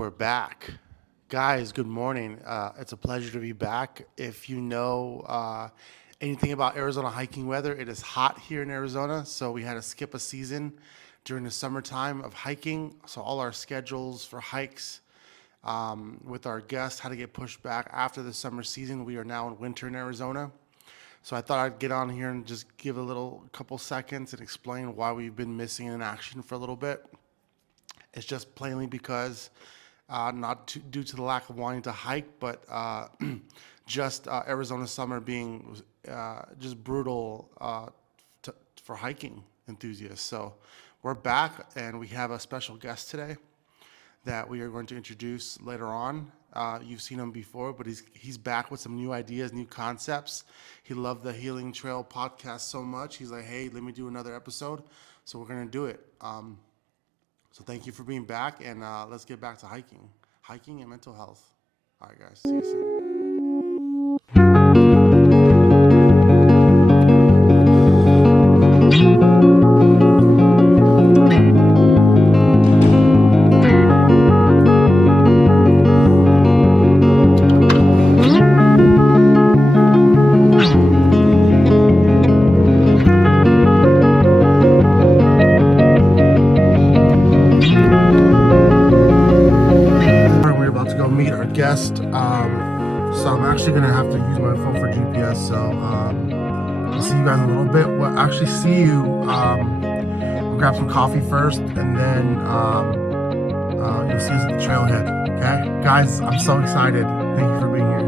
We're back. Guys, good morning. It's a pleasure to be back. If you know anything about Arizona hiking weather, it is hot here in Arizona, so we had to skip a season during the summertime of hiking. So all our schedules for hikes with our guests had to get pushed back after the summer season. We are now in winter in Arizona. So I thought I'd get on here and just give a couple seconds and explain why we've been missing in action for a little bit. It's just plainly because due to the lack of wanting to hike, but just Arizona summer being just brutal for hiking enthusiasts. So we're back, and we have a special guest today that we are going to introduce later on. You've seen him before, but he's back with some new ideas, new concepts. He loved the Healing Trail podcast so much. He's like, hey, let me do another episode. So we're going to do it. So thank you for being back, and let's get back to hiking and mental health. All right, guys. See you soon. Guest. So I'm actually gonna have to use my phone for GPS. So I'll see you guys in a little bit. We'll actually see you. We'll grab some coffee first, and then you'll see us at the trailhead. Okay, guys, I'm so excited. Thank you for being here.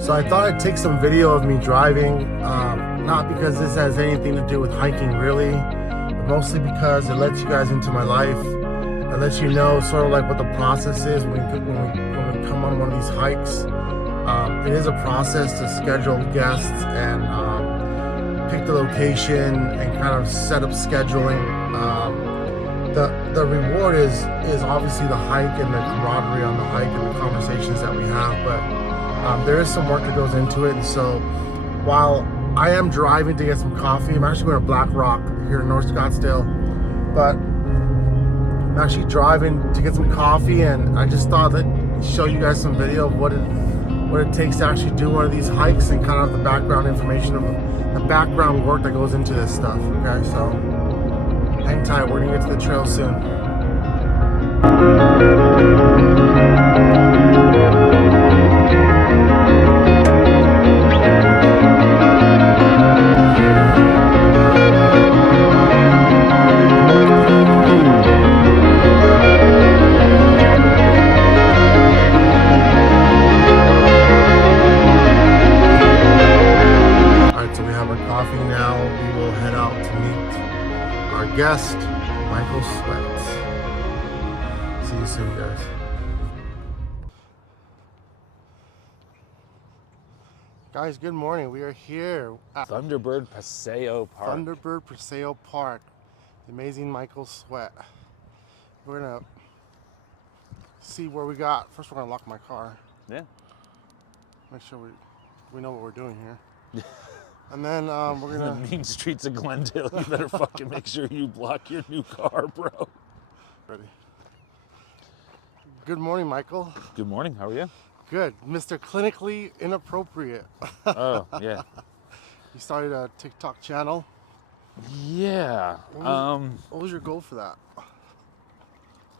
So I thought I'd take some video of me driving, not because this has anything to do with hiking really, but mostly because it lets you guys into my life. It lets you know sort of like what the process is when we come on one of these hikes. It is a process to schedule guests and pick the location and kind of set up scheduling. The reward is obviously the hike and the camaraderie on the hike and the conversations that we have, but there is some work that goes into it. And so while I am driving to get some coffee, I'm actually going to Black Rock here in North Scottsdale, but I'm actually driving to get some coffee, and I just thought I'd show you guys some video of what it takes to actually do one of these hikes and kind of the background information of the background work that goes into this stuff. Okay, so hang tight, we're gonna get to the trail soon. Guest, Michael Swett. See you soon, guys. Guys, good morning. We are here at Thunderbird Paseo Park. Thunderbird Paseo Park. The amazing Michael Swett. We're gonna see where we got. First, we're gonna lock my car. Yeah. Make sure we know what we're doing here. And then we're gonna the mean streets of Glendale. You better fucking make sure you block your new car, bro. Ready. Good morning, Michael. Good morning. How are you? Good, Mr. Clinically Inappropriate. Oh yeah. You started a TikTok channel. Yeah. What was your goal for that?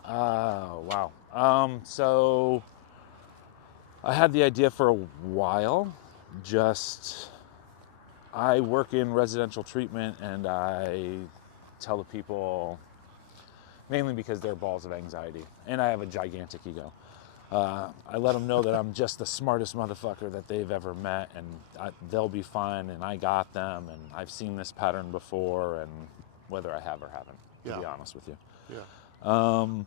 Wow. So I had the idea for a while. I work in residential treatment, and I tell the people, mainly because they're balls of anxiety, and I have a gigantic ego. I let them know that I'm just the smartest motherfucker that they've ever met, and they'll be fine, and I got them, and I've seen this pattern before, and whether I have or haven't, to be honest with you. Yeah.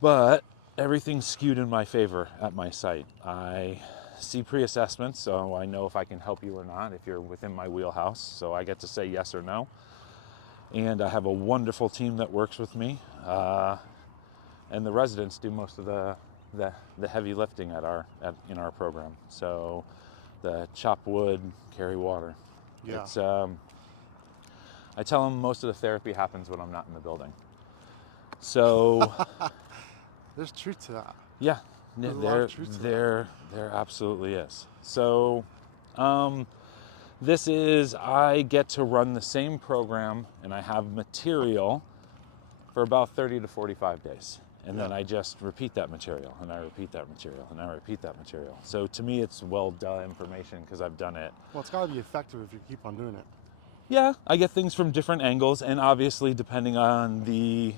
But everything's skewed in my favor at my site. I see pre-assessments, so I know if I can help you or not, if you're within my wheelhouse, so I get to say yes or no. and I have a wonderful team that works with me, and the residents do most of the heavy lifting in our program. So the chop wood, carry water. Yeah. It's I tell them most of the therapy happens when I'm not in the building. So There's truth to that. yeah, There's a lot of truth to there absolutely is. So this is, I get to run the same program and I have material for about 30 to 45 days. And then Yeah. I just repeat that material, and I repeat that material, and I repeat that material. So to me, it's well done information because I've done it. Well, it's got to be effective if you keep on doing it. Yeah, I get things from different angles, and obviously depending on the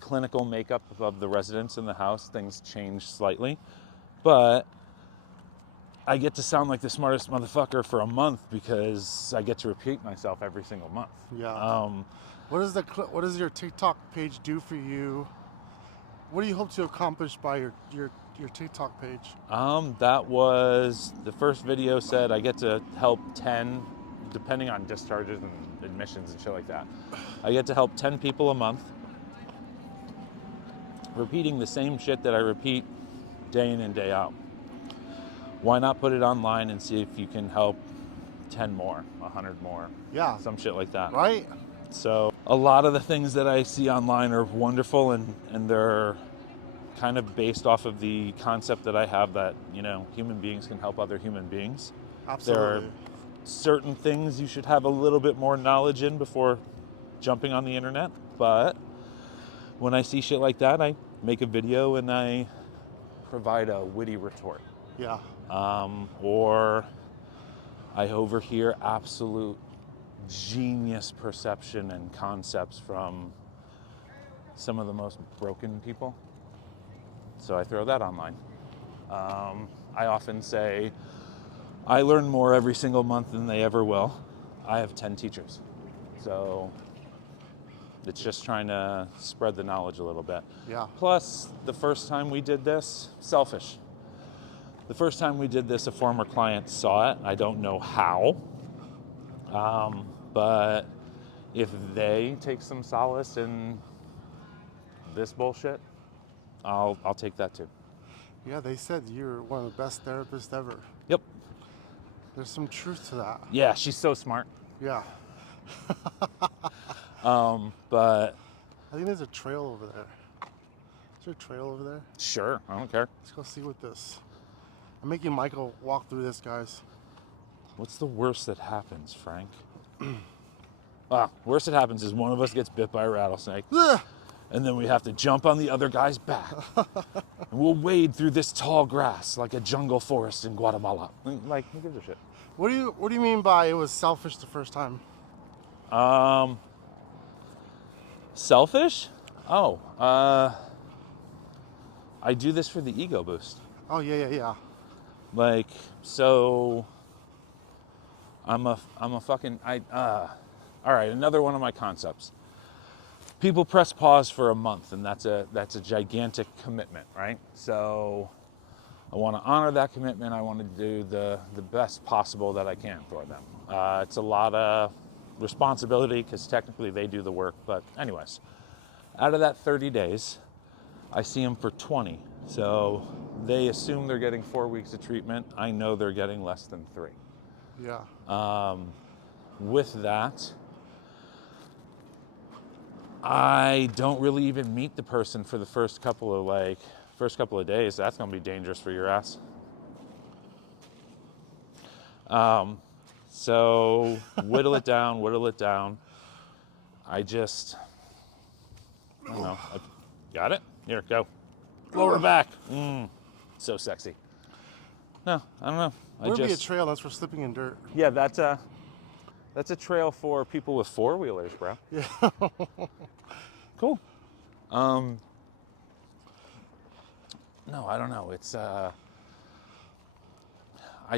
clinical makeup of the residents in the house, things change slightly. But I get to sound like the smartest motherfucker for a month because I get to repeat myself every single month. Yeah. What does your TikTok page do for you? What do you hope to accomplish by your TikTok page? That was, the first video said I get to help 10, depending on discharges and admissions and shit like that. I get to help 10 people a month, repeating the same shit that I repeat day in and day out. Why not put it online and see if you can help 10 more, 100 more, Yeah. some shit like that. Right? So a lot of the things that I see online are wonderful, and they're kind of based off of the concept that I have that, you know, human beings can help other human beings. There are Absolutely. certain things you should have a little bit more knowledge in before jumping on the internet, but when I see shit like that, I make a video and I provide a witty retort. Yeah. Or I overhear absolute genius perception and concepts from some of the most broken people. So I throw that online. I often say, I learn more every single month than they ever will. I have 10 teachers. So it's just trying to spread the knowledge a little bit. Yeah. Plus, the first time we did this, selfish. The first time we did this, a former client saw it. I don't know how. But if they take some solace in this bullshit, I'll take that too. Yeah, they said you're one of the best therapists ever. Yep. There's some truth to that. Yeah, she's so smart. Yeah. But I think there's a trail over there. Is there a trail over there? sure, I don't care. Let's go see what this. I'm making Michael walk through this, guys. What's the worst that happens, Frank? Worst that happens is one of us gets bit by a rattlesnake, Ugh! and then we have to jump on the other guy's back. And we'll wade through this tall grass like a jungle forest in Guatemala. Like, who gives a shit? What do you mean by it was selfish the first time? Selfish? Oh, I do this for the ego boost. Oh yeah. Like, so I'm a fucking, all right, another one of my concepts. People press pause for a month, and that's a gigantic commitment, right? So I want to honor that commitment. I want to do the best possible that I can for them. It's a lot of responsibility because technically they do the work. But anyways, out of that 30 days, I see them for 20. So they assume they're getting 4 weeks of treatment. I know they're getting less than 3. Yeah. With that, I don't really even meet the person for the first couple of days. That's gonna be dangerous for your ass. So whittle it down. I don't know. Got it? Here, go. Lower back. So sexy. No, I don't know. Would it be a trail? That's for slipping in dirt. Yeah, that's a trail for people with 4-wheelers, bro. Yeah. Cool. No, I don't know. It's I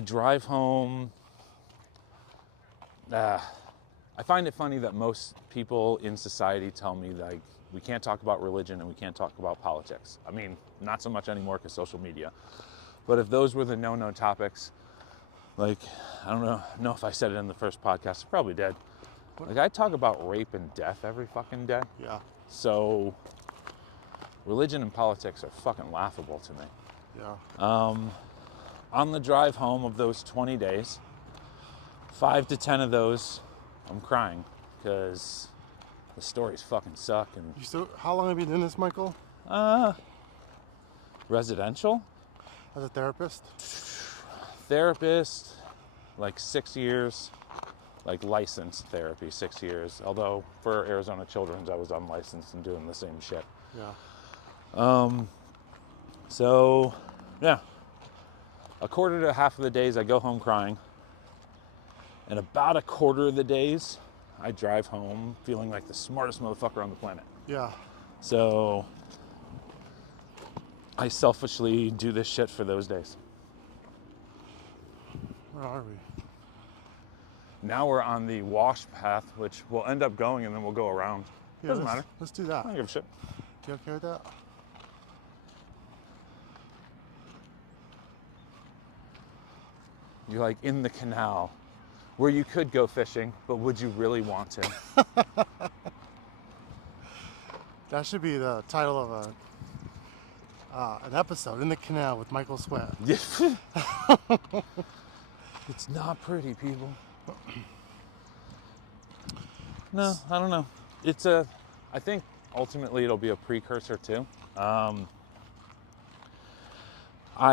drive home. I find it funny that most people in society tell me, like, we can't talk about religion and we can't talk about politics. I mean, not so much anymore because social media. But if those were the no topics, like, I don't know if I said it in the first podcast, I probably did. Like, I talk about rape and death every fucking day. Yeah. So, religion and politics are fucking laughable to me. Yeah. On the drive home of those 20 days, 5 to 10 of those, I'm crying because the stories fucking suck. And How long have you been doing this, Michael? Residential? As a therapist? Therapist, like 6 years. Like licensed therapy, 6 years. Although for Arizona Children's, I was unlicensed and doing the same shit. Yeah. So, yeah. A quarter to half of the days I go home crying. And about a quarter of the days, I drive home feeling like the smartest motherfucker on the planet. Yeah. So, I selfishly do this shit for those days. Where are we? Now we're on the wash path, which we'll end up going and then we'll go around. Yeah, Doesn't matter. Let's do that. I don't give a shit. You okay with that? You're like in the canal where you could go fishing, but would you really want to? That should be the title of an episode, In the Canal with Michael Swett. It's not pretty, people. No, I don't know. I think ultimately it'll be a precursor too. I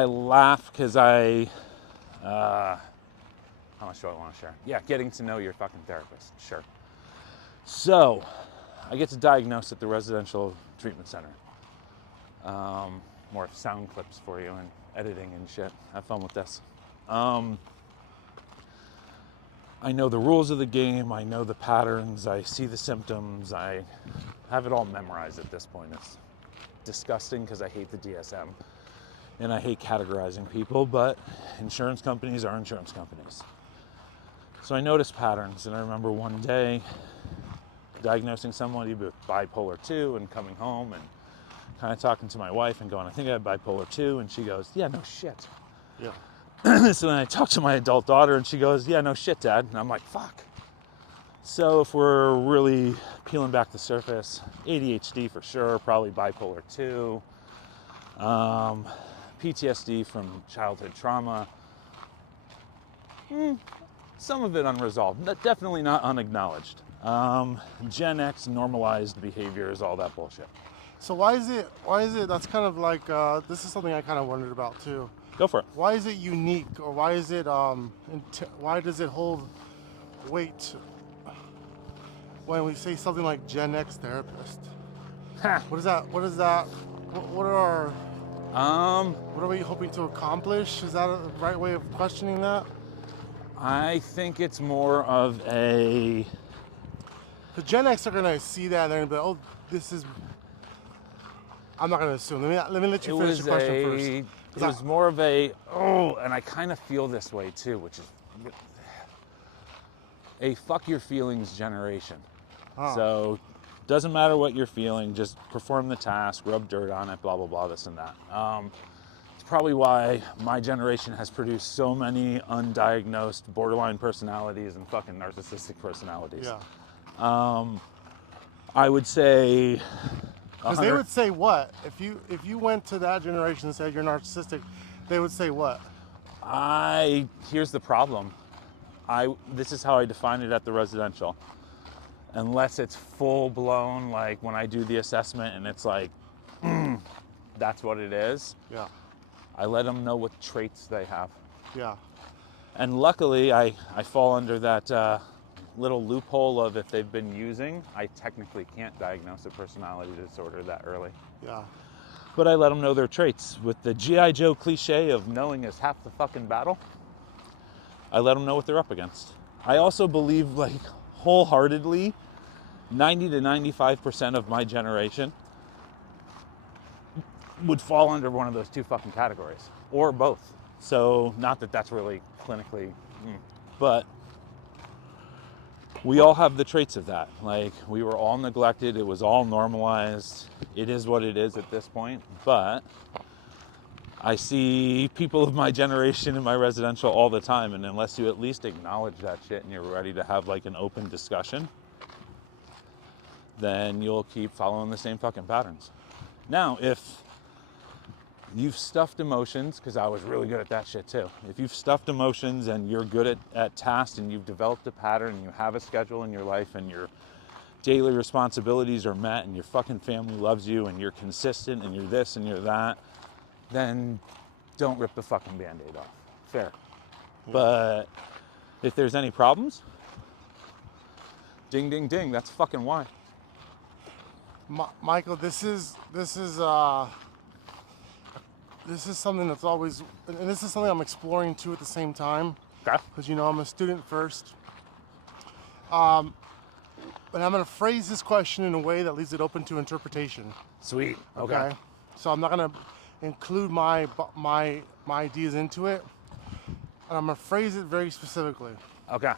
laugh because how much do I want to share? Yeah, getting to know your fucking therapist, sure. So, I get to diagnose at the residential treatment center. More sound clips for you and editing and shit. Have fun with this. I know the rules of the game. I know the patterns. I see the symptoms. I have it all memorized at this point. It's disgusting because I hate the DSM and I hate categorizing people, but insurance companies are insurance companies. So I notice patterns, and I remember one day diagnosing somebody with bipolar 2 and coming home and kind of talking to my wife and going, I think I have bipolar 2, and she goes, yeah, no shit. Yeah. So then I talk to my adult daughter and she goes, yeah, no shit, Dad. And I'm like, fuck. So if we're really peeling back the surface, ADHD for sure, probably bipolar 2, PTSD from childhood trauma, some of it unresolved, definitely not unacknowledged. Gen X normalized behaviors, all that bullshit. So why is it, that's kind of like, this is something I kind of wondered about too. Go for it. Why is it unique, or why is it, why does it hold weight when we say something like Gen X therapist? What is that, what are we hoping to accomplish? Is that a right way of questioning that? I think it's more of a... The Gen X are going to see that and they're going to be like, oh, this is... I'm not going to assume. Let me let you finish the question first. It was more of a, and I kind of feel this way too, which is a fuck your feelings generation. So doesn't matter what you're feeling, just perform the task, rub dirt on it, blah, blah, blah, this and that. It's probably why my generation has produced so many undiagnosed borderline personalities and fucking narcissistic personalities. Yeah. I would say... Because they would say what? If you went to that generation and said you're narcissistic, they would say what? Here's the problem. This is how I define it at the residential. Unless it's full blown, like when I do the assessment and it's like, that's what it is. Yeah. I let them know what traits they have. Yeah. And luckily, I fall under that little loophole of if they've been using, I technically can't diagnose a personality disorder that early. Yeah. But I let them know their traits. With the G.I. Joe cliche of knowing is half the fucking battle, I let them know what they're up against. I also believe, like, wholeheartedly, 90 to 95% of my generation would fall under one of those two fucking categories, or both. So, not that that's really clinically, but we all have the traits of that. Like, we were all neglected, it was all normalized. It is what it is at this point, but I see people of my generation in my residential all the time, and unless you at least acknowledge that shit and you're ready to have like an open discussion, then you'll keep following the same fucking patterns. Now, if you've stuffed emotions, because I was really good at that shit too. If you've stuffed emotions and you're good at tasks and you've developed a pattern and you have a schedule in your life and your daily responsibilities are met and your fucking family loves you and you're consistent and you're this and you're that, then don't rip the fucking Band-Aid off. Fair. Yeah. But if there's any problems, ding, ding, ding, that's fucking why. Michael, this is something that's always, and this is something I'm exploring too at the same time. Okay. Because I'm a student first. And I'm going to phrase this question in a way that leaves it open to interpretation. Sweet. Okay. So I'm not going to include my ideas into it. And I'm going to phrase it very specifically. Okay.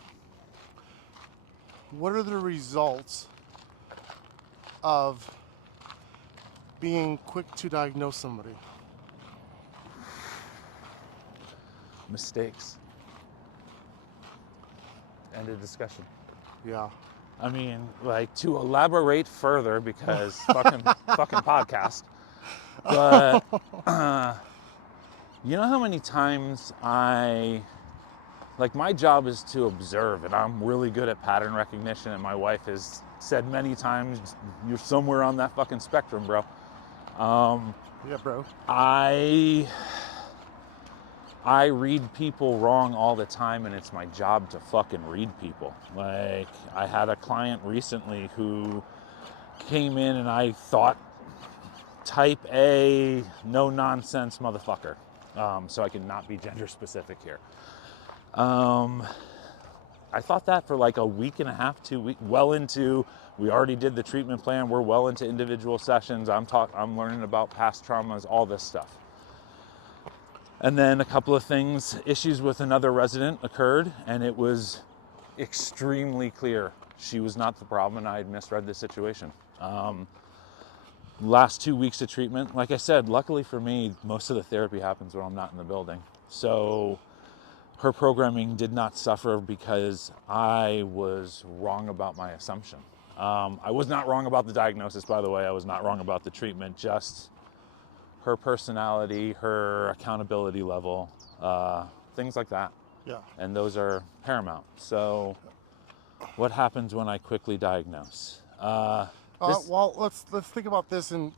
What are the results of being quick to diagnose somebody? Mistakes. End of discussion. Yeah. I mean, like, to elaborate further, because fucking podcast, but you know how many times my job is to observe, and I'm really good at pattern recognition, and my wife has said many times, you're somewhere on that fucking spectrum, bro. Yeah, bro. I read people wrong all the time, and it's my job to fucking read people. Like, I had a client recently who came in and I thought type A, no nonsense motherfucker. So I can not be gender specific here. I thought that for like a week and a half, 2 weeks, well into, we already did the treatment plan, we're well into individual sessions, I'm learning about past traumas, all this stuff. And then a couple of issues with another resident occurred, and it was extremely clear she was not the problem and I had misread the situation. Last 2 weeks of treatment, like I said, luckily for me, most of the therapy happens when I'm not in the building. So her programming did not suffer because I was wrong about my assumption. I was not wrong about the diagnosis, by the way. I was not wrong about the treatment, just her personality, her accountability level, things like that. Yeah. And those are paramount. So what happens when I quickly diagnose? Well, let's think about this in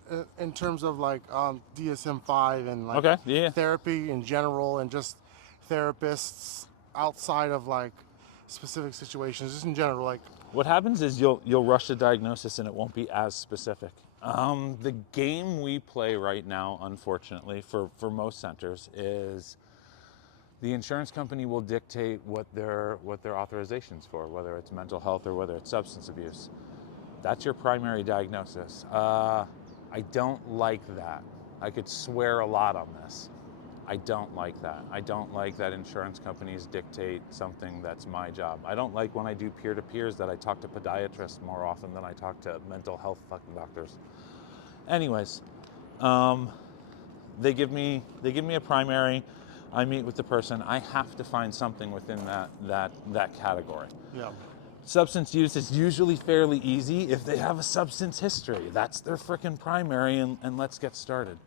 terms of like DSM-5 and like therapy in general, and just therapists outside of like specific situations, just in general. Like, what happens is you'll rush the diagnosis and it won't be as specific. The game we play right now, unfortunately, for most centers, is the insurance company will dictate what their authorization's for, whether it's mental health or whether it's substance abuse. That's your primary diagnosis. I don't like that. I could swear a lot on this. I don't like that. I don't like that insurance companies dictate something that's my job. I don't like when I do peer-to-peers that I talk to podiatrists more often than I talk to mental health fucking doctors. Anyways, they give me a primary. I meet with the person. I have to find something within that category. Yeah. Substance use is usually fairly easy if they have a substance history. That's their frickin' primary, and let's get started.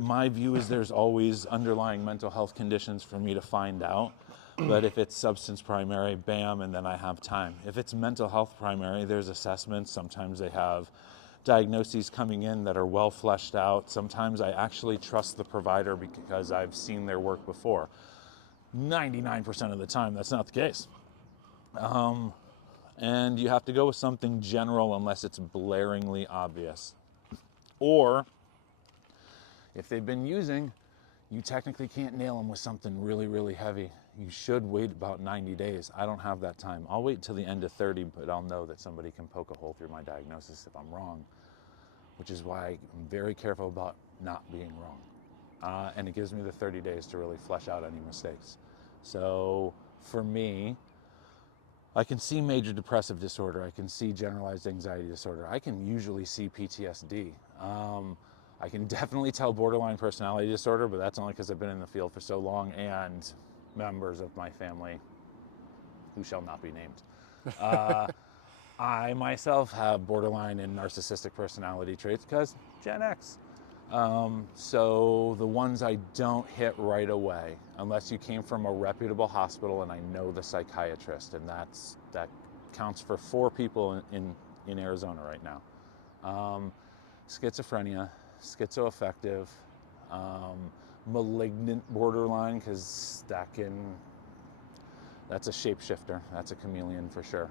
My view is there's always underlying mental health conditions for me to find out. But if it's substance primary, bam, and then I have time. If it's mental health primary, there's assessments. Sometimes they have diagnoses coming in that are well fleshed out. Sometimes I actually trust the provider because I've seen their work before. 99% of the time, that's not the case. And you have to go with something general unless it's blaringly obvious. Or if they've been using, you technically can't nail them with something really, really heavy. You should wait about 90 days. I don't have that time. I'll wait till the end of 30, but I'll know that somebody can poke a hole through my diagnosis if I'm wrong, which is why I'm very careful about not being wrong. And it gives me the 30 days to really flesh out any mistakes. So for me, I can see major depressive disorder. I can see generalized anxiety disorder. I can usually see PTSD. I can definitely tell borderline personality disorder, but that's only because I've been in the field for so long, and members of my family who shall not be named. I myself have borderline and narcissistic personality traits because Gen X. So the ones I don't hit right away, unless you came from a reputable hospital and I know the psychiatrist, and that counts for 4 people in Arizona right now. Schizophrenia, schizoaffective, malignant borderline, because that's a shapeshifter, that's a chameleon for sure.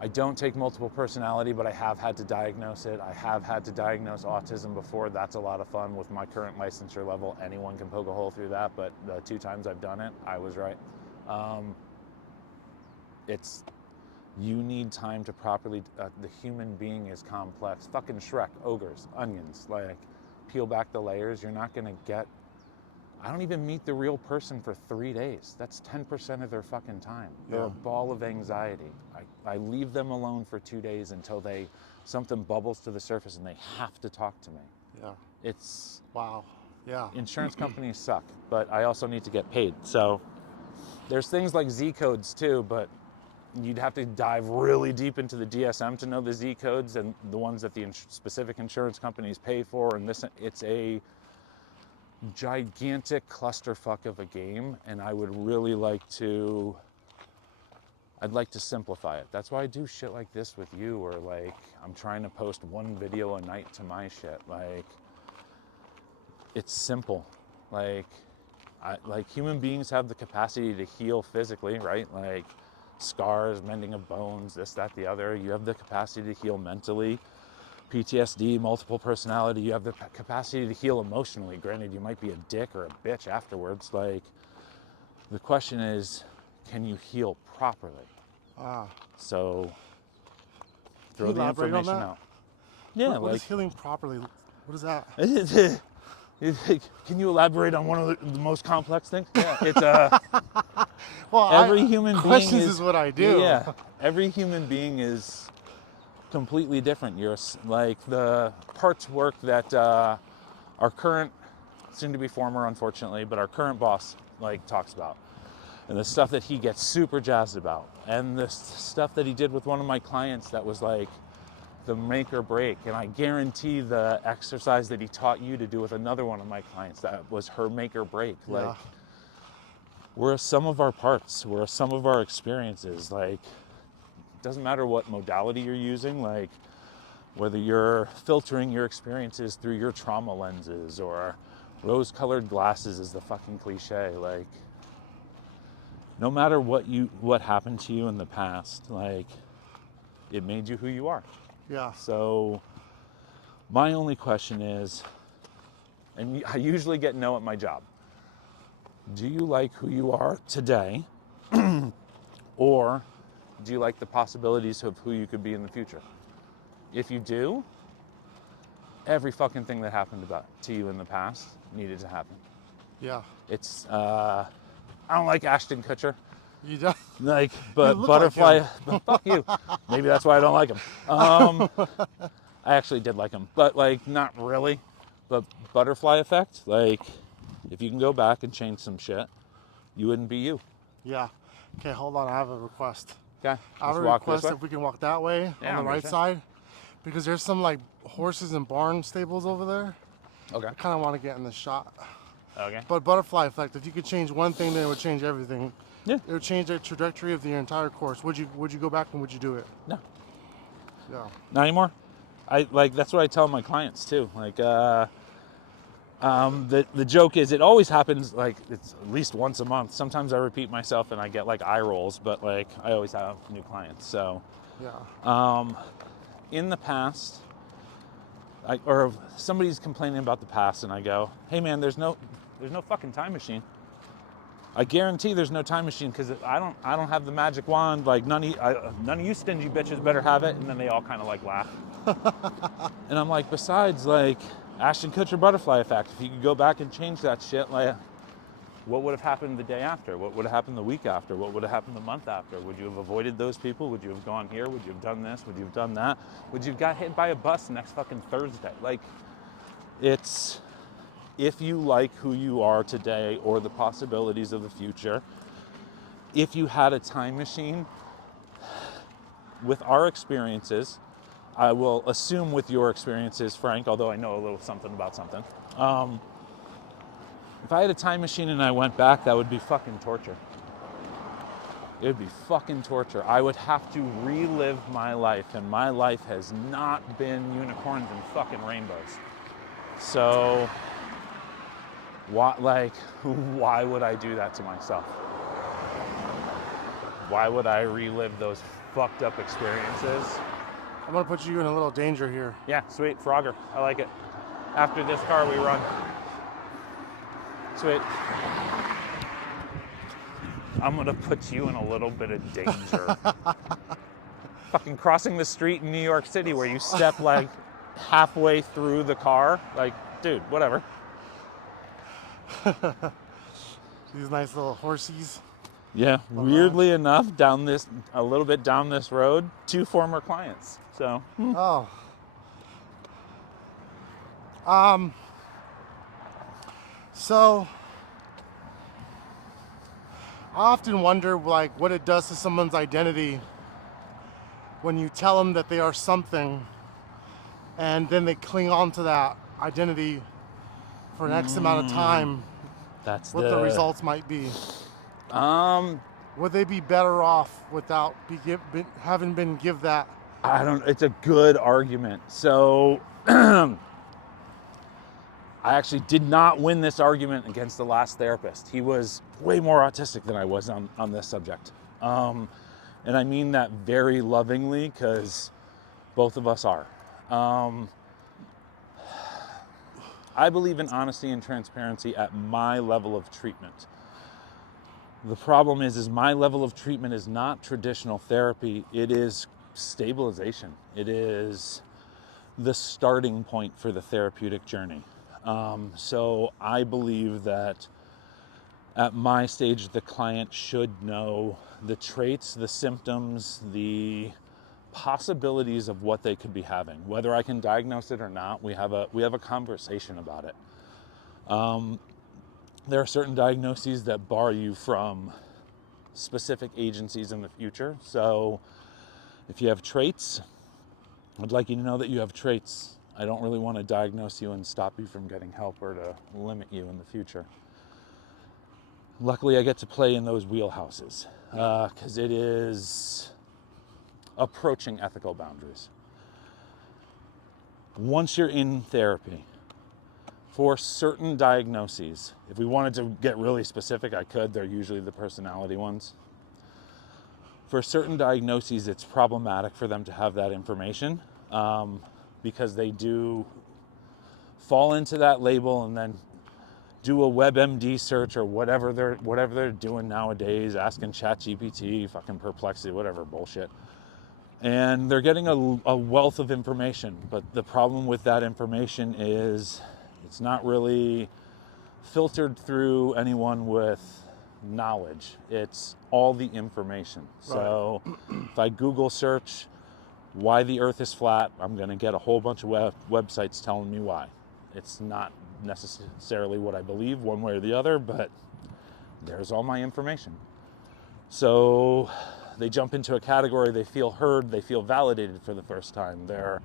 I don't take multiple personality, but I have had to diagnose it. I have had to diagnose autism before. That's a lot of fun. With my current licensure level, anyone can poke a hole through that, but the 2 times I've done it, I was right. You need time to properly, the human being is complex. Fucking Shrek, ogres, onions, like, peel back the layers. You're not gonna get, I don't even meet the real person for 3 days. That's 10% of their fucking time. They're a ball of anxiety. I leave them alone for 2 days until something bubbles to the surface and they have to talk to me. Yeah. It's, Wow. Yeah. insurance companies suck, but I also need to get paid. So there's things like Z codes too, but you'd have to dive really deep into the DSM to know the Z codes and the ones that the specific insurance companies pay for. And it's a gigantic clusterfuck of a game, and I would really I'd like to simplify it. That's why I do shit like this with you, or like I'm trying to post 1 video a night to my shit. Like, it's simple. Like human beings have the capacity to heal physically, right? Like scars, mending of bones, this, that, the other. You have the capacity to heal mentally. PTSD, multiple personality, you have the capacity to heal emotionally. Granted, you might be a dick or a bitch afterwards. Like, the question is, can you heal properly? So, throw the elaborate on information that? out. Yeah, What is like, healing properly? What is that? can you elaborate on one of the most complex things? Yeah, it's Well, every human being questions is what I do. Yeah, every human being is completely different. You're like the parts work that our current, soon to be former, unfortunately, but our current boss like talks about, and the stuff that he gets super jazzed about, and the stuff that he did with one of my clients that was like the make or break. And I guarantee the exercise that he taught you to do with another one of my clients, that was her make or break. Yeah. Like, we're a sum of our parts, we're a sum of our experiences. Like, it doesn't matter what modality you're using, like whether you're filtering your experiences through your trauma lenses or rose-colored glasses is the fucking cliche. Like, no matter what happened to you in the past, like, it made you who you are. Yeah. So my only question is, and I usually get no at my job, do you like who you are today? Or do you like the possibilities of who you could be in the future? If you do, every fucking thing that happened to you in the past needed to happen. Yeah. It's, I don't like Ashton Kutcher. You don't. Like, but look Butterfly, like but fuck you. Maybe that's why I don't like him. I actually did like him, but like, not really. But Butterfly Effect, like, if you can go back and change some shit, you wouldn't be you. Yeah. Okay, hold on. I have a request. Okay, I have let's a walk this request way. if we can walk that way Yeah, on the I'm right good. side, because there's some like horses and barn stables over there. Okay. I kind of want to get in the shot. Okay. But Butterfly Effect, if you could change one thing, then it would change everything. Yeah. It would change the trajectory of the entire course. Would you go back and would you do it? No, Yeah. not anymore. That's what I tell my clients too. Like, the joke is, it always happens, like, it's at least once a month. Sometimes I repeat myself and I get like eye rolls, but like, I always have new clients. So Yeah. in the past, or if somebody's complaining about the past and I go, hey man, there's no fucking time machine. I guarantee there's no time machine, because I don't have the magic wand. Like, none of you stingy bitches better have it. And then they all kind of like laugh. And I'm like, besides, like, Ashton Kutcher Butterfly Effect, if you could go back and change that shit, like, what would have happened the day after? What would have happened the week after? What would have happened the month after? Would you have avoided those people? Would you have gone here? Would you have done this? Would you have done that? Would you have got hit by a bus next fucking Thursday? Like, It's if you like who you are today or the possibilities of the future, if you had a time machine, with our experiences, I will assume with your experiences, Frank, although I know a little something about something. If I had a time machine and I went back, that would be fucking torture. It would be fucking torture. I would have to relive my life, and my life has not been unicorns and fucking rainbows. So, why would I do that to myself? Why would I relive those fucked up experiences? I'm gonna put you in a little danger here. Yeah, sweet, Frogger. I like it. After this car, we run. Sweet. I'm gonna put you in a little bit of danger. Fucking crossing the street in New York City where you step like halfway through the car. Like, dude, whatever. These nice little horsies. Yeah, weirdly enough, a little bit down this road, 2 former clients. So, Oh. So I often wonder like what it does to someone's identity when you tell them that they are something and then they cling on to that identity for an X amount of time, that's what the results might be. Would they be better off without having been give that? It's a good argument. So, I actually did not win this argument against the last therapist. He was way more autistic than I was on this subject. And I mean that very lovingly because both of us are. I believe in honesty and transparency at my level of treatment. The problem is my level of treatment is not traditional therapy. It is stabilization. It is the starting point for the therapeutic journey. So I believe that at my stage, the client should know the traits, the symptoms, the possibilities of what they could be having. Whether I can diagnose it or not, we have a conversation about it. There are certain diagnoses that bar you from specific agencies in the future. So if you have traits, I'd like you to know that you have traits. I don't really want to diagnose you and stop you from getting help or to limit you in the future. Luckily, I get to play in those wheelhouses because it is approaching ethical boundaries. Once you're in therapy, for certain diagnoses, if we wanted to get really specific, I could. They're usually the personality ones. For certain diagnoses, it's problematic for them to have that information because they do fall into that label and then do a WebMD search or whatever they're doing nowadays, asking ChatGPT, fucking Perplexity, whatever bullshit. And they're getting a wealth of information, but the problem with that information is it's not really filtered through anyone with knowledge. It's all the information. Right. So if I Google search why the earth is flat, I'm going to get a whole bunch of websites telling me why. It's not necessarily what I believe one way or the other, but there's all my information. So they jump into a category, they feel heard, they feel validated for the first time. They're,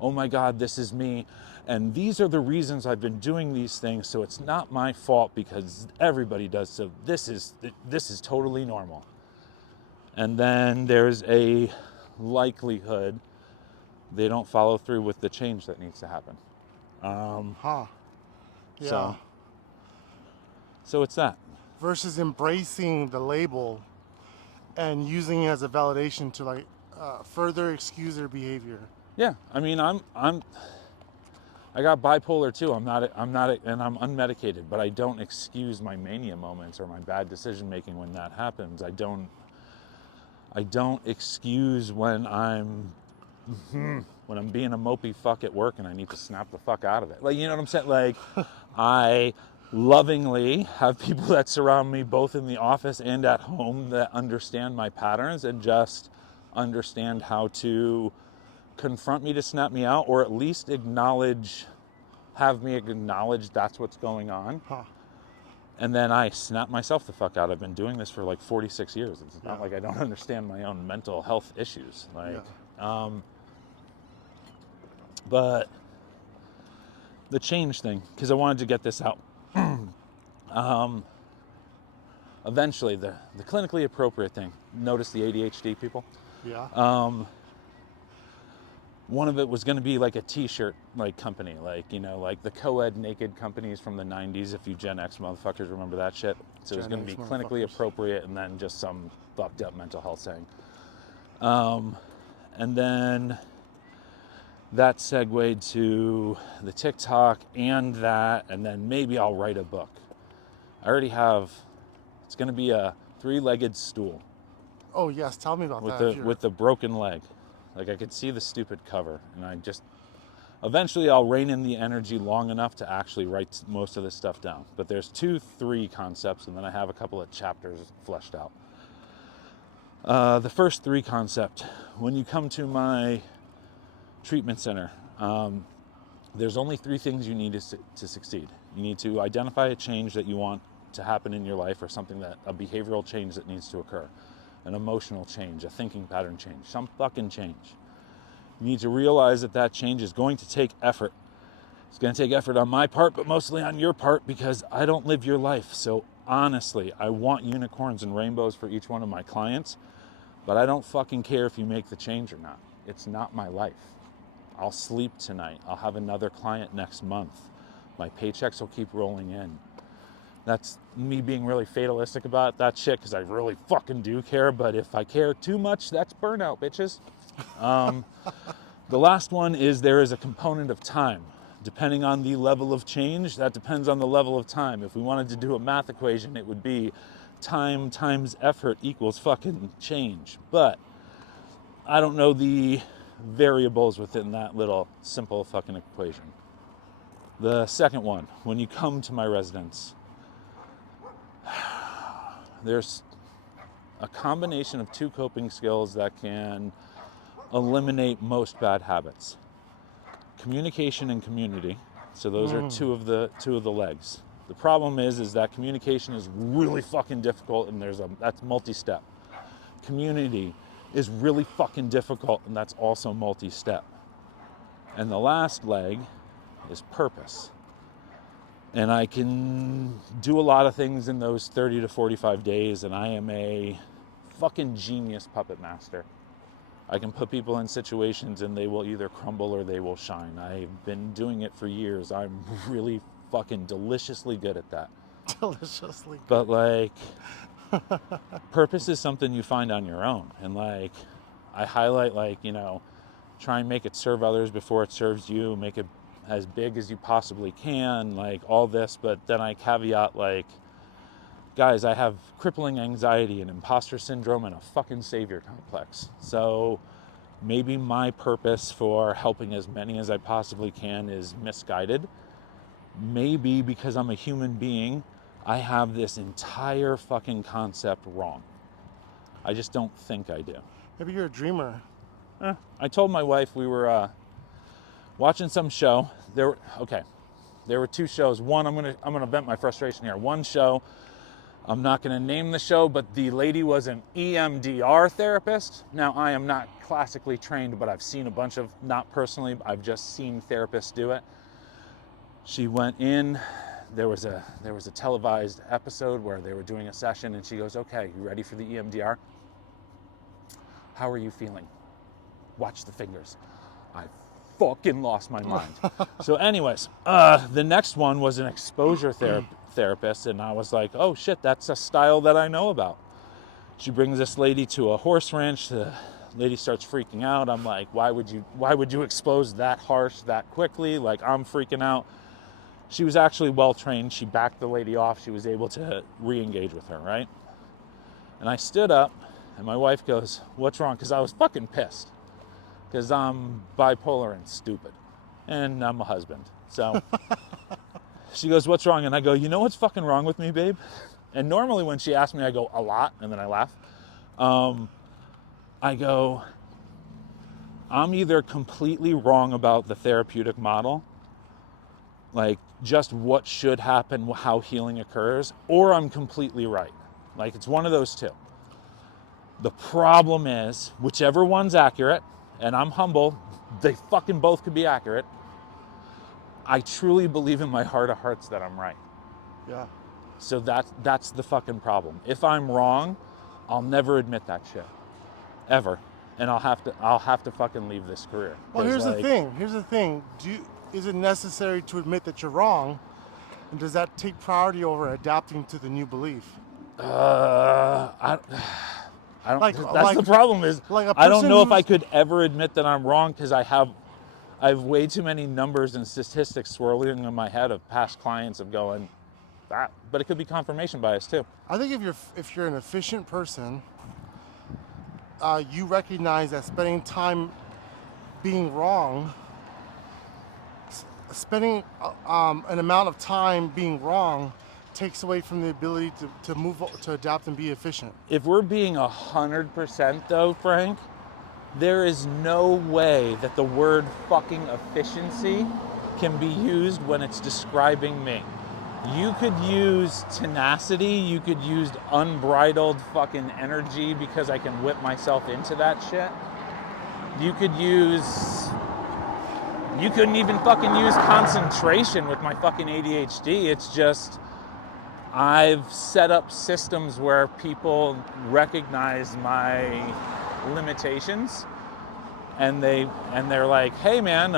oh my God, this is me. And these are the reasons I've been doing these things, so it's not my fault because everybody does, so this is totally normal. And then there's a likelihood they don't follow through with the change that needs to happen. Yeah. So it's that. Versus embracing the label and using it as a validation to like further excuse their behavior. Yeah, I mean, I got bipolar too. I'm not, and I'm unmedicated, but I don't excuse my mania moments or my bad decision making when that happens. I don't excuse when I'm being a mopey fuck at work and I need to snap the fuck out of it. Like, you know what I'm saying? Like, I lovingly have people that surround me both in the office and at home that understand my patterns and just understand how to confront me to snap me out, or at least acknowledge have me acknowledge that's what's going on. Huh. And then I snap myself the fuck out. I've been doing this for like 46 years. It's not Yeah. like I don't understand my own mental health issues. Like, but the change thing, because I wanted to get this out. Eventually, the clinically appropriate thing. Notice the ADHD people. Yeah. One of it was going to be like a t-shirt like company, like, you know, like the co-ed naked companies from the 90s, if you Gen X motherfuckers remember that shit. So it was going to be clinically appropriate and then just some fucked up mental health saying. And then that segued to the TikTok and that, and then maybe I'll write a book. I already have, it's going to be a 3-legged stool Oh yes, tell me about with that. with the broken leg. Like, I could see the stupid cover, and I just, eventually I'll rein in the energy long enough to actually write most of this stuff down. But there's 3 concepts, and then I have a couple of chapters fleshed out. The first 3 concept, when you come to my treatment center, there's only 3 things you need to succeed. You need to identify a change that you want to happen in your life, or something that, a behavioral change that needs to occur. An emotional change, a thinking pattern change, some fucking change. You need to realize that that change is going to take effort. It's going to take effort on my part, but mostly on your part, because I don't live your life. So honestly, I want unicorns and rainbows for each one of my clients, but I don't fucking care if you make the change or not. It's not my life. I'll sleep tonight. I'll have another client next month. My paychecks will keep rolling in. That's me being really fatalistic about that shit, because I really fucking do care. But if I care too much, that's burnout, bitches. The last one is, there is a component of time. Depending on the level of change, that depends on the level of time. If we wanted to do a math equation, it would be time times effort equals fucking change. But I don't know the variables within that little simple fucking equation. The second one, when you come to my residence, there's a combination of 2 coping skills that can eliminate most bad habits. Communication and community. So those are 2 of the legs. The problem is that communication is really fucking difficult, and that's multi-step. Community is really fucking difficult, and that's also multi-step. And the last leg is purpose. And I can do a lot of things in those 30 to 45 days, and I am a fucking genius puppet master. I can put people in situations and they will either crumble or they will shine. I've been doing it for years. I'm really fucking deliciously good at that. Deliciously. But like, purpose is something you find on your own. And like, I highlight, like, you know, try and make it serve others before it serves you. Make it as big as you possibly can, like all this. But then I caveat, like, guys, I have crippling anxiety and impostor syndrome and a fucking savior complex. So maybe my purpose for helping as many as I possibly can is misguided. Maybe because I'm a human being, I have this entire fucking concept wrong. I just don't think I do. Maybe you're a dreamer. I told my wife, we were watching some show. There were 2 shows. One, I'm gonna vent my frustration here. One show, I'm not going to name the show, but the lady was an EMDR therapist. Now, I am not classically trained, but I've seen a bunch of, not personally, I've just seen therapists do it. She went in, there was a televised episode where they were doing a session, and she goes, "Okay, you ready for the EMDR? How are you feeling? Watch the fingers." I fucking lost my mind. So anyways, the next one was an exposure therapist, and I was like, oh shit, that's a style that I know about. She brings this lady to a horse ranch. The lady starts freaking out. I'm like, why would you expose that harsh that quickly? Like, I'm freaking out. She was actually well trained. She backed the lady off. She was able to re-engage with her, right? And I stood up, and my wife goes, "What's wrong?" Because I was fucking pissed. Because I'm bipolar and stupid. And I'm a husband. So she goes, "What's wrong?" And I go, "You know what's fucking wrong with me, babe?" And normally when she asks me, I go, "A lot," and then I laugh. I go, "I'm either completely wrong about the therapeutic model, like just what should happen, how healing occurs, or I'm completely right. Like it's one of those two. The problem is, whichever one's accurate, and I'm humble, they fucking both could be accurate. I truly believe in my heart of hearts that I'm right. Yeah. So that's the fucking problem. If I'm wrong, I'll never admit that shit. Ever. And I'll have to fucking leave this career. Well, 'Cause, here's the like, thing. Here's the thing. Is it necessary to admit that you're wrong? And does that take priority over adapting to the new belief? I don't. That's the problem. Is like a I don't person know if I who's- could ever admit that I'm wrong because I have way too many numbers and statistics swirling in my head of past clients of going that. But it could be confirmation bias too. I think if you're an efficient person, you recognize that spending time being wrong, spending an amount of time being wrong, takes away from the ability to move to adapt and be efficient. If we're being 100% though, Frank, there is no way that the word fucking efficiency can be used when it's describing me. You could use tenacity, you could use unbridled fucking energy because I can whip myself into that shit. You couldn't even fucking use concentration with my fucking ADHD. It's just, I've set up systems where people recognize my limitations and they're like, hey man,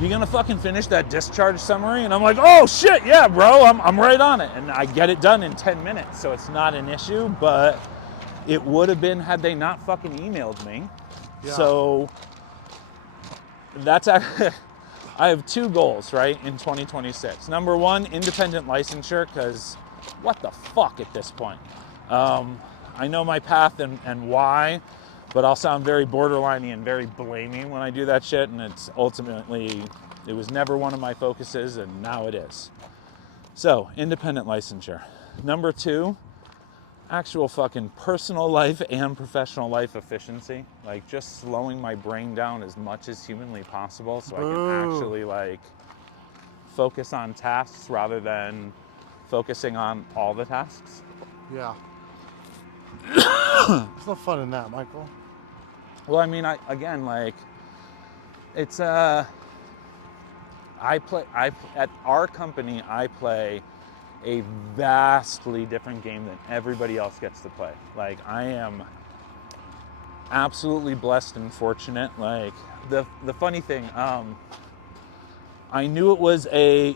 you gonna fucking finish that discharge summary? And I'm like, oh shit, yeah bro, I'm right on it. And I get it done in 10 minutes, so it's not an issue, but it would have been had they not fucking emailed me. Yeah. So that's actually, I have two goals, right, in 2026. Number one, independent licensure, because what the fuck at this point? I know my path and why, but I'll sound very borderliney and very blaming when I do that shit, and it's ultimately, it was never one of my focuses, and now it is. So, independent licensure. Number two, actual fucking personal life and professional life efficiency. Like just slowing my brain down as much as humanly possible so I can actually like focus on tasks rather than focusing on all the tasks. Yeah. There's no fun in that, Michael. Well, I mean, again, like, it's, at our company, I play a vastly different game than everybody else gets to play. Like, I am absolutely blessed and fortunate. Like, the funny thing, I knew it was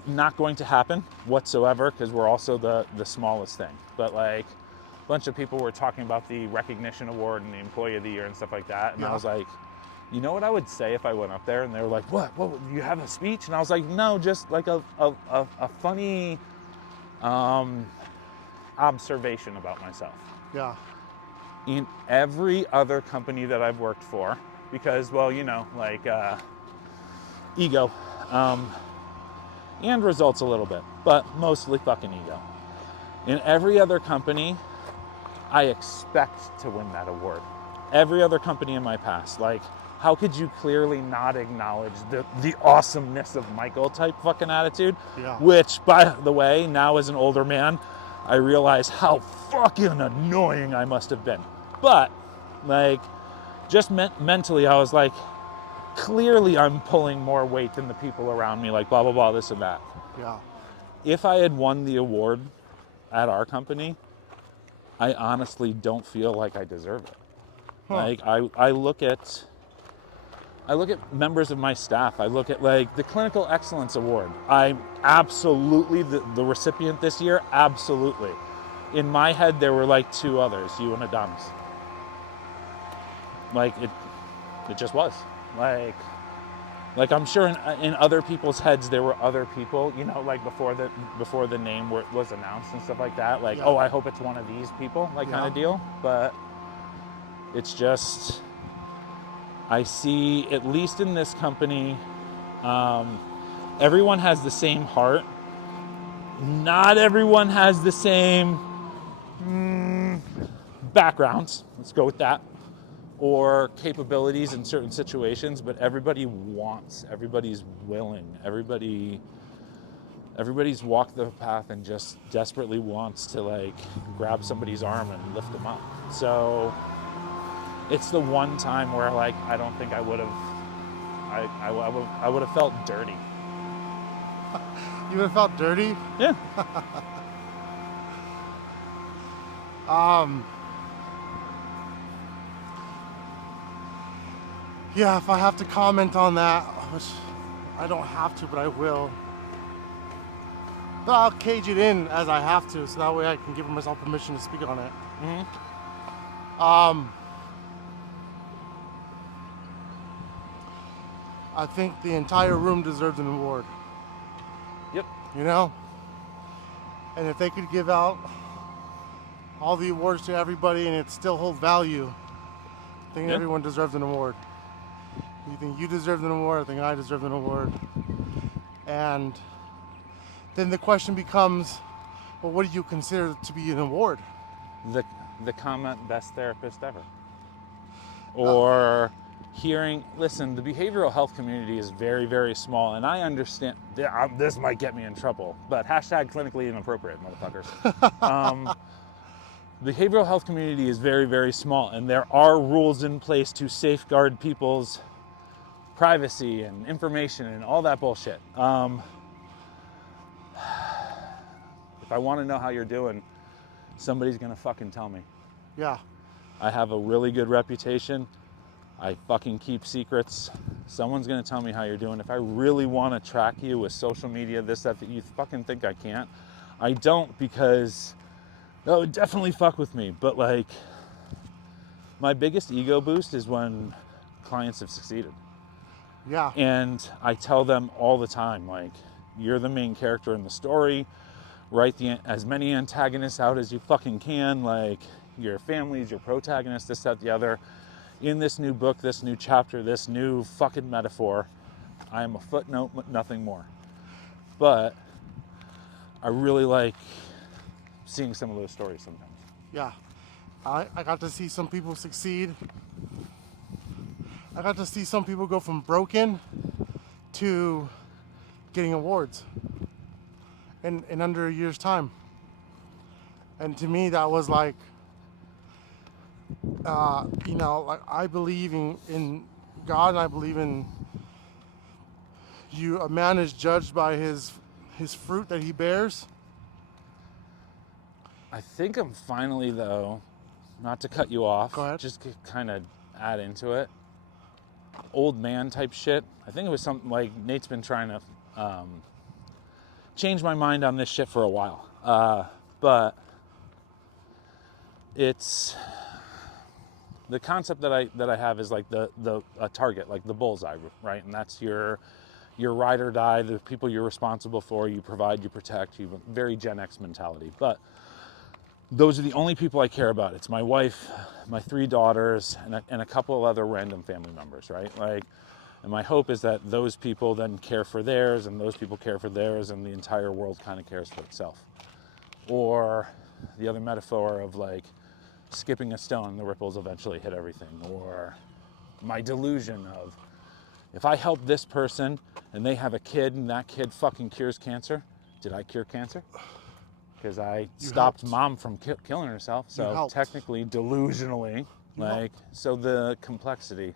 not going to happen whatsoever because we're also the smallest thing. But like, a bunch of people were talking about the recognition award and the employee of the year and stuff like that. And I was like, you know what I would say if I went up there? And they were like, what, you have a speech? And I was like, no, just like a funny observation about myself. Yeah. In every other company that I've worked for, because, well, you know, like ego, and results a little bit, but mostly fucking ego. In every other company, I expect to win that award. Every other company in my past, like, how could you clearly not acknowledge the awesomeness of Michael type fucking attitude? Yeah. Which, by the way, now as an older man, I realize how fucking annoying I must have been. But, like, just mentally, I was like, clearly I'm pulling more weight than the people around me, like blah, blah, blah, this and that. Yeah. If I had won the award at our company, I honestly don't feel like I deserve it. Huh. Like, I look at members of my staff. I look at like the Clinical Excellence Award. I'm absolutely the recipient this year, absolutely. In my head, there were like two others, you and Adonis. Like, it just was. Like I'm sure in other people's heads there were other people, you know, like before the name was announced and stuff like that. Like, oh, I hope it's one of these people, like kind of deal. But it's just, I see, at least in this company, everyone has the same heart. Not everyone has the same backgrounds. Let's go with that. or capabilities in certain situations, but everybody's willing, everybody's walked the path and just desperately wants to like grab somebody's arm and lift them up. So it's the one time where like I don't think I would have felt dirty. You would have felt dirty? Yeah. Yeah, if I have to comment on that, which I don't have to, but I will. But I'll cage it in as I have to, so that way I can give myself permission to speak on it. I think the entire room deserves an award. Yep. You know? And if they could give out all the awards to everybody and it still hold value, I think everyone deserves an award. You think you deserve an award, I think I deserve an award. And then the question becomes, well, what do you consider to be an award? The comment, best therapist ever. Or listen, the behavioral health community is very, very small, and I understand, this might get me in trouble, but hashtag clinically inappropriate, motherfuckers. Behavioral health community is very, very small, and there are rules in place to safeguard people's privacy and information and all that bullshit. If I want to know how you're doing, somebody's gonna fucking tell me. Yeah. I have a really good reputation. I fucking keep secrets. Someone's gonna tell me how you're doing. If I really want to track you with social media, this, that, you fucking think I can't. I don't, because that would definitely fuck with me. But like, my biggest ego boost is when clients have succeeded. Yeah. And I tell them all the time, like, you're the main character in the story. Write as many antagonists out as you fucking can. Like, your family's your protagonist, this, that, the other. In this new book, this new chapter, this new fucking metaphor, I am a footnote, nothing more. But I really like seeing some of those stories sometimes. Yeah. I got to see some people succeed. I got to see some people go from broken to getting awards in under a year's time. And to me, that was like, like I believe in God, and I believe in a man is judged by his fruit that he bears. I think I'm finally, though, not to cut you off, Go ahead. just to kind of add into it, old man type shit. I think it was something like Nate's been trying to change my mind on this shit for a while. But it's the concept that I have is like a target, like the bullseye, right? And that's your ride or die, the people you're responsible for, you provide, you protect, very Gen X mentality. But those are the only people I care about. It's my wife, my 3 daughters, and a couple of other random family members, right? Like, and my hope is that those people then care for theirs, and those people care for theirs, and the entire world kind of cares for itself. Or the other metaphor of like skipping a stone, the ripples eventually hit everything. Or my delusion of, if I help this person and they have a kid and that kid fucking cures cancer, did I cure cancer? Because I stopped mom from killing herself. So technically, delusionally, so the complexity.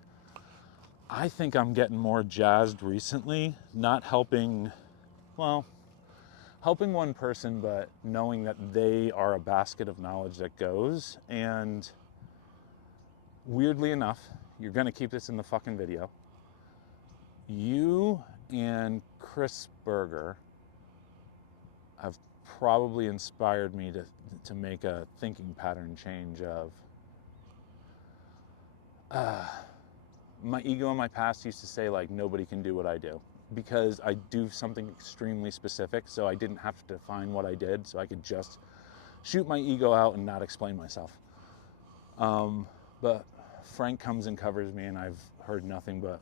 I think I'm getting more jazzed recently, not helping one person, but knowing that they are a basket of knowledge that goes. And weirdly enough, you're gonna keep this in the fucking video. You and Chris Berger have probably inspired me to make a thinking pattern change of my ego in my past used to say like nobody can do what I do, because I do something extremely specific, so I didn't have to define what I did, so I could just shoot my ego out and not explain myself. But Frank comes and covers me, and I've heard nothing but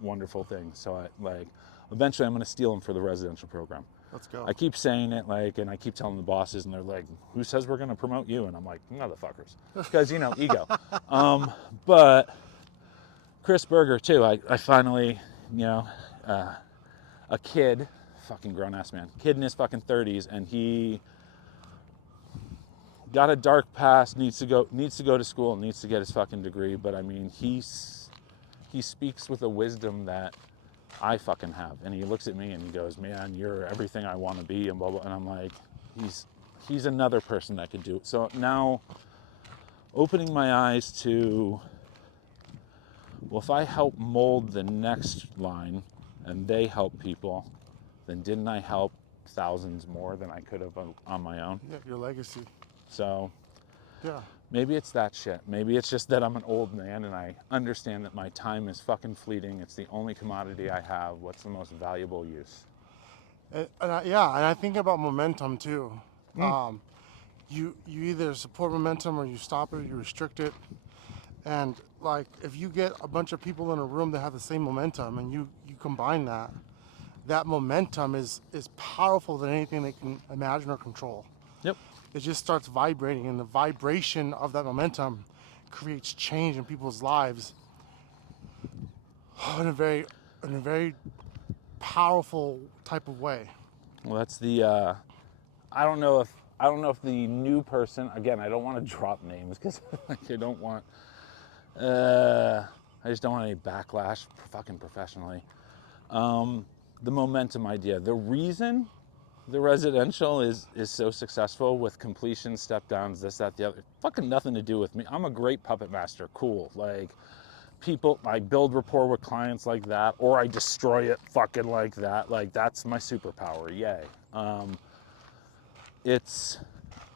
wonderful things. So eventually I'm going to steal him for the residential program. Let's go. I keep saying it, like, and I keep telling the bosses, and they're like, "Who says we're going to promote you?" And I'm like, "Motherfuckers," because ego. But Chris Berger too. I finally, you know, a kid, fucking grown ass man, kid in his fucking 30s, and he got a dark past. Needs to go to school. Needs to get his fucking degree. But I mean, he speaks with a wisdom that I fucking have. And he looks at me and he goes, "Man, you're everything I want to be," and blah blah. And I'm like, he's another person that could do it. So now, opening my eyes to, well, if I help mold the next line, and they help people, then didn't I help thousands more than I could have on my own? Yeah, your legacy. So Yeah. maybe it's that shit. Maybe it's just that I'm an old man and I understand that my time is fucking fleeting. It's the only commodity I have. What's the most valuable use? And I think about momentum too. You either support momentum or you stop it, you restrict it. And like if you get a bunch of people in a room that have the same momentum and you combine that, that momentum is powerful than anything they can imagine or control. Yep. It just starts vibrating, and the vibration of that momentum creates change in people's lives in a very powerful type of way. Well, that's the. I don't know if the new person. Again, I don't want to drop names because like, I don't want. I just don't want any backlash, fucking professionally. The momentum idea. The reason the residential is so successful with completion, step downs, this, that, the other, fucking nothing to do with me. I'm a great puppet master. Cool. Like, people, I build rapport with clients like that, or I destroy it fucking like that. Like, that's my superpower. Yay.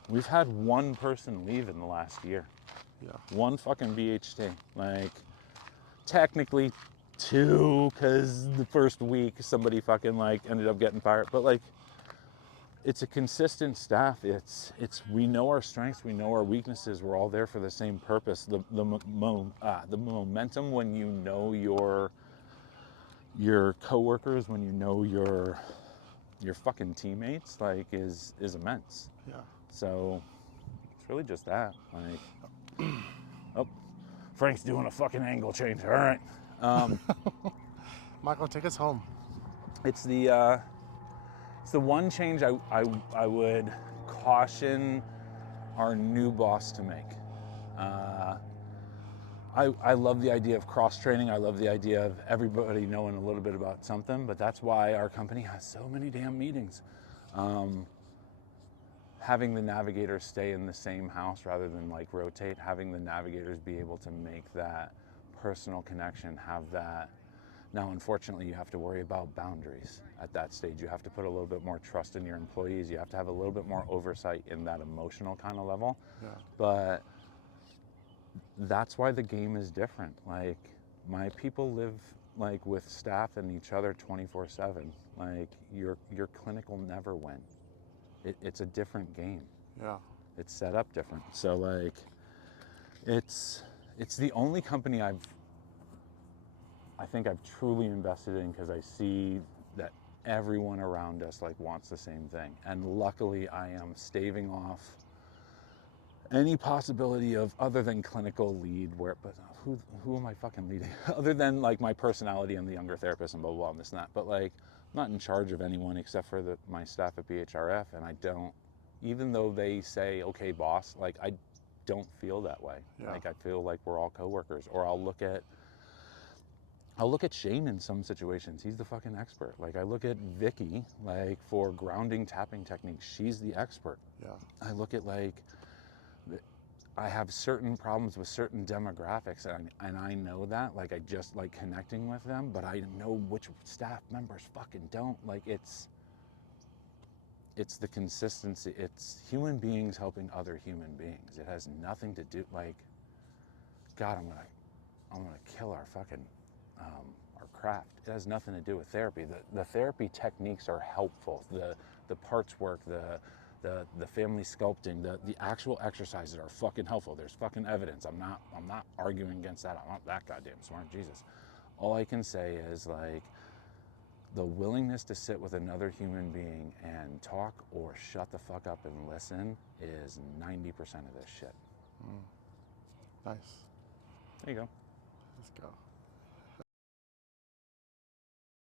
We've had one person leave in the last year. Yeah. One fucking BHT. Like, technically two, because the first week somebody fucking like ended up getting fired. But like, it's a consistent staff. It's we know our strengths, we know our weaknesses. We're all there for the same purpose. The momentum when you know your coworkers, when you know your fucking teammates, like is immense. Yeah. So it's really just that. Like, oh, Frank's doing a fucking angle change. All right. Michael, take us home. It's the one change I would caution our new boss to make. I love the idea of cross-training. I love the idea of everybody knowing a little bit about something, but that's why our company has so many damn meetings. Having the navigators stay in the same house rather than like rotate, having the navigators be able to make that personal connection, have that. Now, unfortunately, you have to worry about boundaries at that stage. You have to put a little bit more trust in your employees. You have to have a little bit more oversight in that emotional kind of level. Yeah. But that's why the game is different. Like, my people live like with staff and each other 24/7. Like, your clinic will never win. It's a different game. Yeah. It's set up different. So like, it's the only company I think I've truly invested in because I see that everyone around us like wants the same thing. And luckily I am staving off any possibility of other than clinical lead but who am I fucking leading? Other than like my personality and the younger therapist and blah, blah, blah, and this and that. But like, I'm not in charge of anyone except for my staff at BHRF, and I don't, even though they say, okay, boss, like I don't feel that way. Yeah. Like I feel like we're all coworkers. Or I'll look at Shane in some situations. He's the fucking expert. Like I look at Vicky, like for grounding tapping techniques, she's the expert. Yeah. I look at like, I have certain problems with certain demographics, and I know that. Like I just like connecting with them, but I know which staff members fucking don't. Like it's the consistency. It's human beings helping other human beings. It has nothing to do like, God, I'm gonna kill our fucking our craft. It has nothing to do with therapy. The therapy techniques are helpful. The parts work, the family sculpting, the actual exercises are fucking helpful. There's fucking evidence. I'm not arguing against that. I'm not that goddamn smart, Jesus. All I can say is like, the willingness to sit with another human being and talk or shut the fuck up and listen is 90% of this shit. Nice. There you go. Let's go.